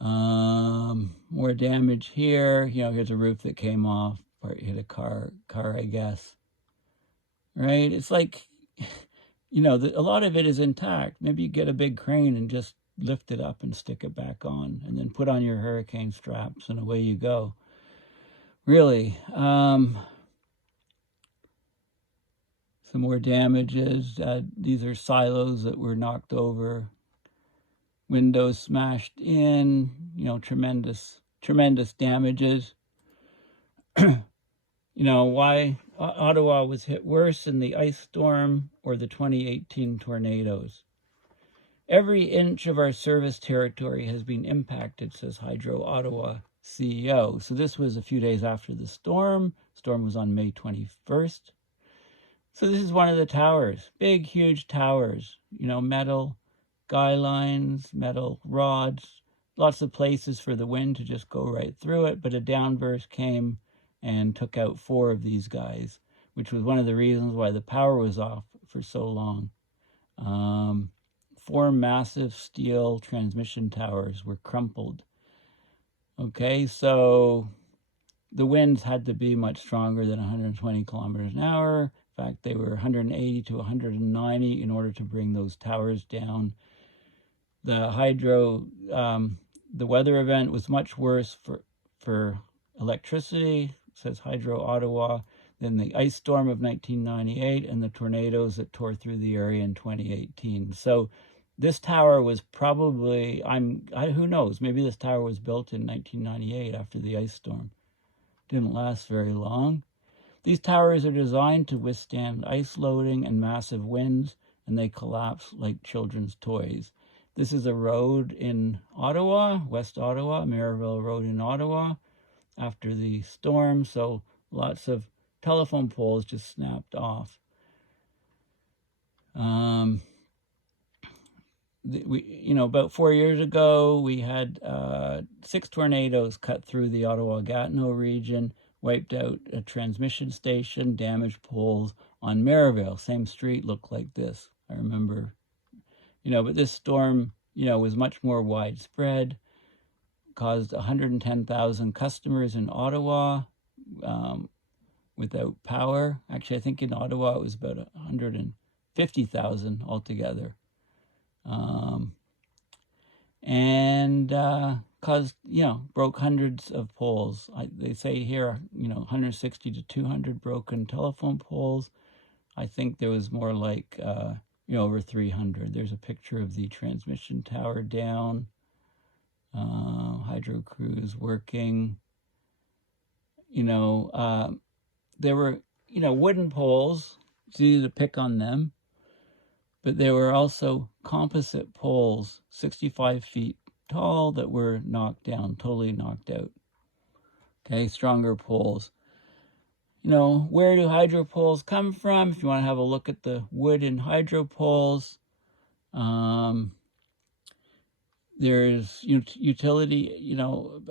More damage here. Here's a roof that came off. Part hit a car, I guess. Right? It's like, a lot of it is intact. Maybe you get a big crane and just lift it up and stick it back on, and then put on your hurricane straps, and away you go. Really. Some more damages. These are silos that were knocked over. Windows smashed in. Tremendous damages. Why Ottawa was hit worse in the ice storm or the 2018 tornadoes. Every inch of our service territory has been impacted, says Hydro Ottawa CEO. So this was a few days after the storm. Storm was on May 21st. So this is one of the towers, big, huge towers, metal guy lines, metal rods, lots of places for the wind to just go right through it. But a downburst came and took out 4 of these guys, which was one of the reasons why the power was off for so long. 4 massive steel transmission towers were crumpled. Okay, so the winds had to be much stronger than 120 kilometers an hour. In fact, they were 180 to 190 in order to bring those towers down. The the weather event was much worse for electricity, says Hydro Ottawa, than the ice storm of 1998 and the tornadoes that tore through the area in 2018. So this tower was probably, who knows, maybe this tower was built in 1998 after the ice storm. Didn't last very long. These towers are designed to withstand ice loading and massive winds, and they collapse like children's toys. This is a road in Ottawa, West Ottawa, Maryville Road in Ottawa, after the storm, so lots of telephone poles just snapped off. About 4 years ago, we had 6 tornadoes cut through the Ottawa-Gatineau region, wiped out a transmission station, damaged poles on Maryville. Same street looked like this. I remember, but this storm, was much more widespread, caused 110,000 customers in Ottawa without power. Actually, I think in Ottawa it was about 150,000 altogether. And caused, broke hundreds of poles. They say here, 160 to 200 broken telephone poles. I think there was more like, over 300. There's a picture of the transmission tower down. Hydro crews working. There were, wooden poles. It's easy to pick on them. But there were also composite poles, 65 feet tall, that were knocked down, totally knocked out. Okay, stronger poles. Where do hydro poles come from? If you want to have a look at the wood in hydro poles, there's utility,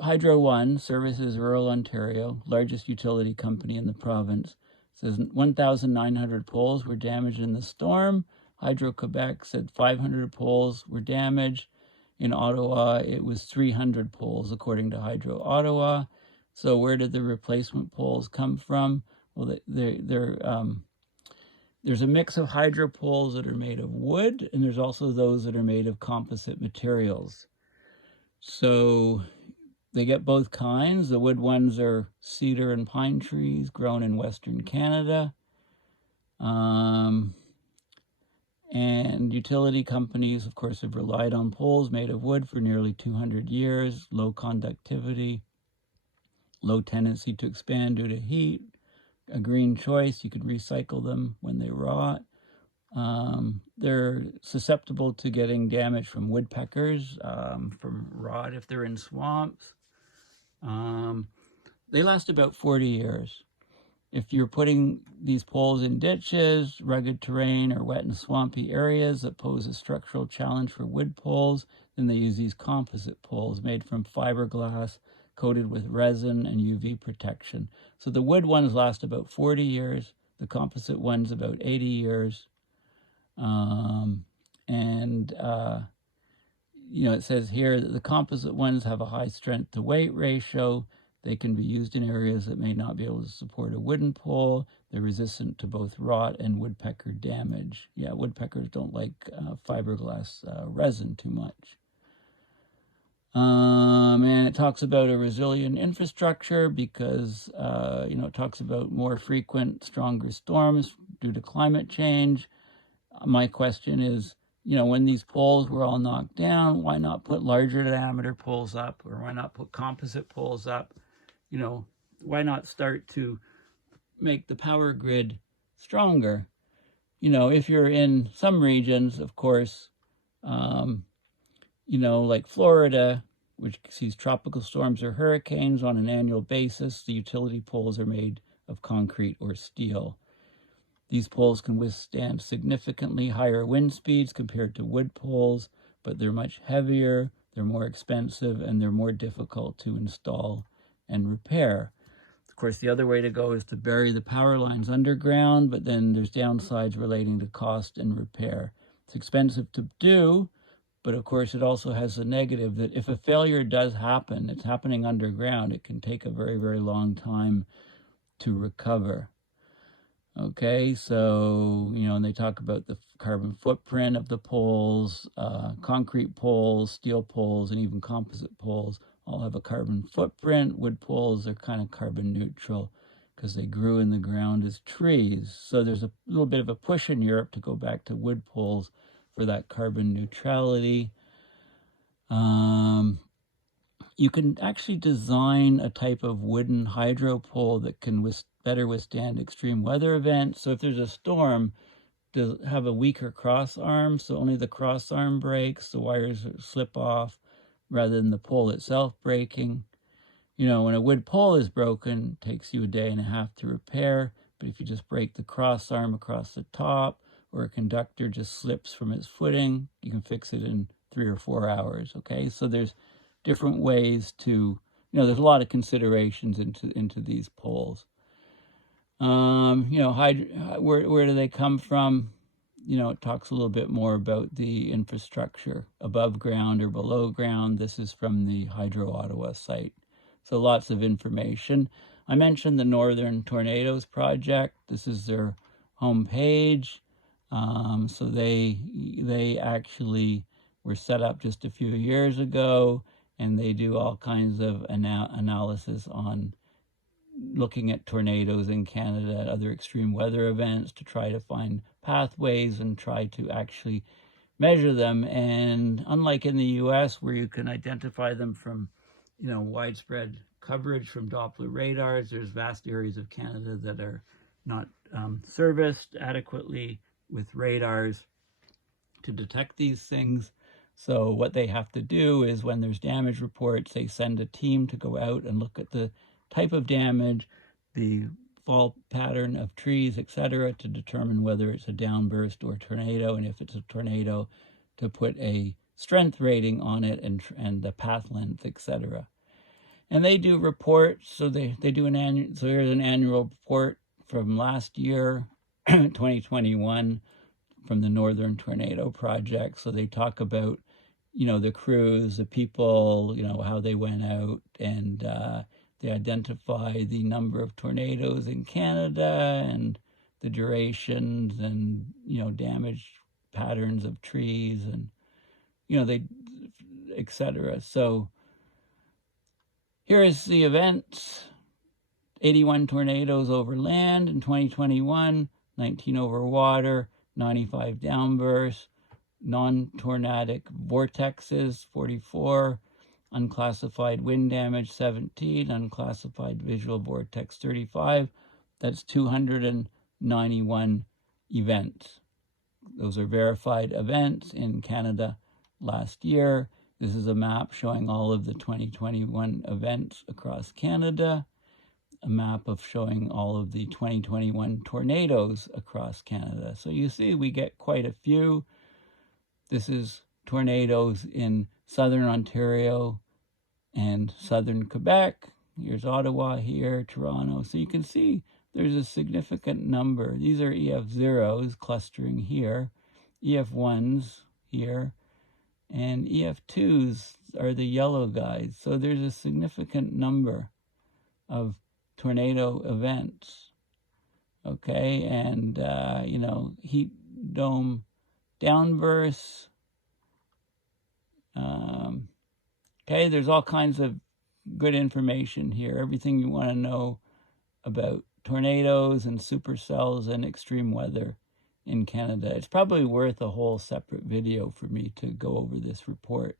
Hydro One services rural Ontario, largest utility company in the province. It says 1,900 poles were damaged in the storm. Hydro Quebec said 500 poles were damaged. In Ottawa, it was 300 poles, according to Hydro Ottawa. So where did the replacement poles come from? Well, there's a mix of hydro poles that are made of wood, and there's also those that are made of composite materials. So they get both kinds. The wood ones are cedar and pine trees grown in Western Canada. And utility companies, of course, have relied on poles made of wood for nearly 200 years, low conductivity, low tendency to expand due to heat, a green choice. You could recycle them when they rot. They're susceptible to getting damage from woodpeckers, from rot if they're in swamps. They last about 40 years. If you're putting these poles in ditches, rugged terrain, or wet and swampy areas that pose a structural challenge for wood poles, then they use these composite poles made from fiberglass, coated with resin and UV protection. So the wood ones last about 40 years, the composite ones about 80 years. It says here that the composite ones have a high strength to weight ratio. They can be used in areas that may not be able to support a wooden pole. They're resistant to both rot and woodpecker damage. Yeah, woodpeckers don't like fiberglass resin too much. And it talks about a resilient infrastructure because, it talks about more frequent, stronger storms due to climate change. My question is, when these poles were all knocked down, why not put larger diameter poles up, or why not put composite poles up? Why not start to make the power grid stronger? If you're in some regions, of course, like Florida, which sees tropical storms or hurricanes on an annual basis. The utility poles are made of concrete or steel. These poles can withstand significantly higher wind speeds compared to wood poles, but they're much heavier, they're more expensive, and they're more difficult to install and repair. Of course, the other way to go is to bury the power lines underground, but then there's downsides relating to cost and repair. It's expensive to do, but of course it also has the negative that if a failure does happen, it's happening underground, it can take a very, very long time to recover. Okay, so, and they talk about the carbon footprint of the poles, concrete poles, steel poles, and even composite poles all have a carbon footprint. Wood poles are kind of carbon neutral because they grew in the ground as trees. So there's a little bit of a push in Europe to go back to wood poles for that carbon neutrality. You can actually design a type of wooden hydro pole that can better withstand extreme weather events. So if there's a storm, to have a weaker cross arm, so only the cross arm breaks, the wires slip off, rather than the pole itself breaking. When a wood pole is broken, it takes you a day and a half to repair, but if you just break the cross arm across the top, or a conductor just slips from its footing, you can fix it in 3 or 4 hours, okay? So there's different ways to, there's a lot of considerations into these poles. Where do they come from? It talks a little bit more about the infrastructure above ground or below ground. This is from the Hydro Ottawa site. So lots of information. I mentioned the Northern Tornadoes Project. This is their homepage. So they actually were set up just a few years ago, and they do all kinds of analysis on looking at tornadoes in Canada, other extreme weather events, to try to find pathways and try to actually measure them. And unlike in the US, where you can identify them from, widespread coverage from Doppler radars, there's vast areas of Canada that are not serviced adequately with radars to detect these things. So what they have to do is, when there's damage reports, they send a team to go out and look at the type of damage, the fall pattern of trees, etc., to determine whether it's a downburst or tornado, and if it's a tornado, to put a strength rating on it and the path length, etc. And they do reports, so they do an annual. So here's an annual report from last year, 2021, from the Northern Tornado Project. So they talk about, the crews, the people, how they went out, and they identify the number of tornadoes in Canada and the durations and, damage patterns of trees and, they, etc. So here is the events. 81 tornadoes over land in 2021, 19 over water, 95 downbursts, non-tornadic vortexes, 44, unclassified wind damage, 17, unclassified visual vortex, 35. That's 291 events. Those are verified events in Canada last year. This is a map showing all of the 2021 events across Canada, a map of showing all of the 2021 tornadoes across Canada. So you see we get quite a few. This is tornadoes in southern Ontario and southern Quebec. Here's Ottawa here, Toronto. So you can see there's a significant number. These are EF0s clustering here, EF1s here, and EF2s are the yellow guys. So there's a significant number of tornado events. Okay, and, heat dome downbursts. Okay, there's all kinds of good information here. Everything you want to know about tornadoes and supercells and extreme weather in Canada. It's probably worth a whole separate video for me to go over this report.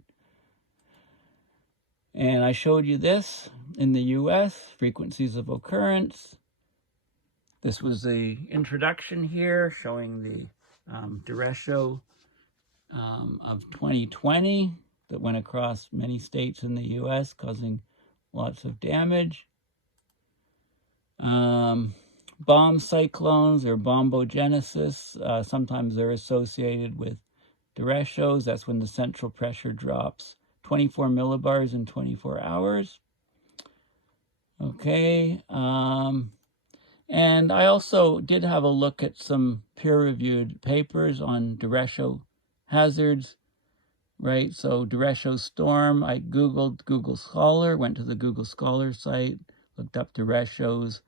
And I showed you this in the US, frequencies of occurrence. This was the introduction here showing the Duresho of 2020. that went across many states in the U.S., causing lots of damage. Bomb cyclones or bombogenesis, sometimes they're associated with Derechos. That's when the central pressure drops 24 millibars in 24 hours. Okay, and I also did have a look at some peer-reviewed papers on Derecho hazards, right? So Duresho storm, I Googled Google Scholar, went to the Google Scholar site, looked up Derechos,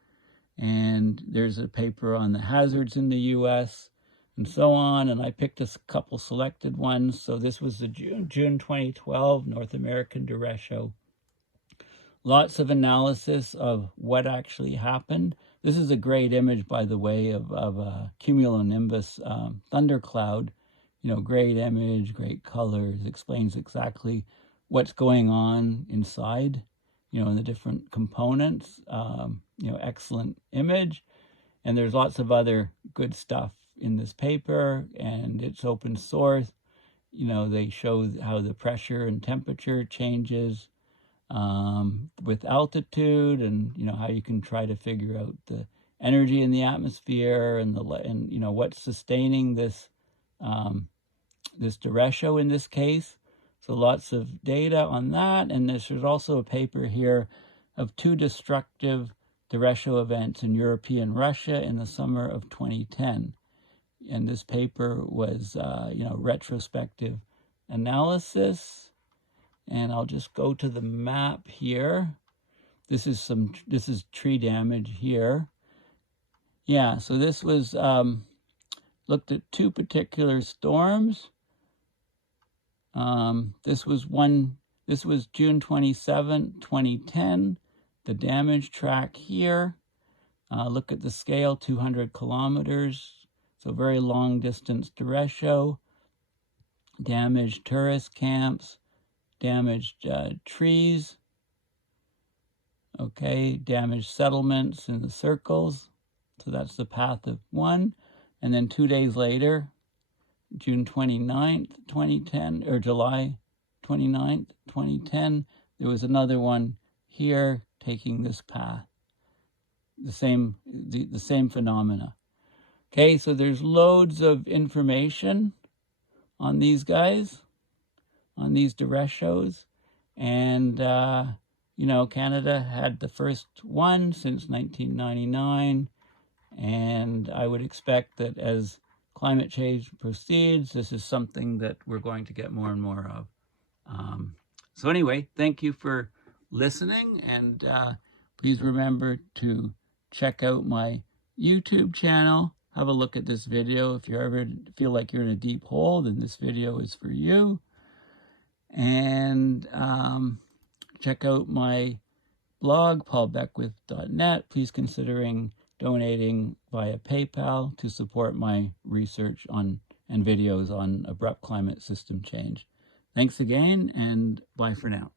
and there's a paper on the hazards in the U.S. and so on, and I picked a couple selected ones. So this was the June 2012 North American Derecho. Lots of analysis of what actually happened. This is a great image, by the way, of a cumulonimbus thundercloud. You know, great image, great colors, explains exactly what's going on inside, you know, in the different components. You know, excellent image. And there's lots of other good stuff in this paper, and it's open source. You know, they show how the pressure and temperature changes with altitude, and you know how you can try to figure out the energy in the atmosphere and you know what's sustaining this this Duresho in this case. So lots of data on that, and there's also a paper here of 2 destructive Duresho events in European Russia in the summer of 2010. And this paper was you know, retrospective analysis. And I'll just go to the map here. This is tree damage here. Yeah, so this was looked at 2 particular storms. This was June 27, 2010. The damage track here. Look at the scale, 200 kilometers. So very long distance Duresho. Damaged tourist camps. Damaged trees, okay, damaged settlements in the circles. So that's the path of 1. And then 2 days later, June 29th, 2010, or July 29th, 2010, there was another one here taking this path. The same phenomena. Okay, so there's loads of information on these guys, on these Derechos, and you know, Canada had the first one since 1999, and I would expect that as climate change proceeds, this is something that we're going to get more and more of. So anyway, thank you for listening, and please remember to check out my YouTube channel. Have a look at this video. If you ever feel like you're in a deep hole, then this video is for you. And check out my blog, paulbeckwith.net. Please considering donating via PayPal to support my research on and videos on abrupt climate system change. Thanks again, and bye for now.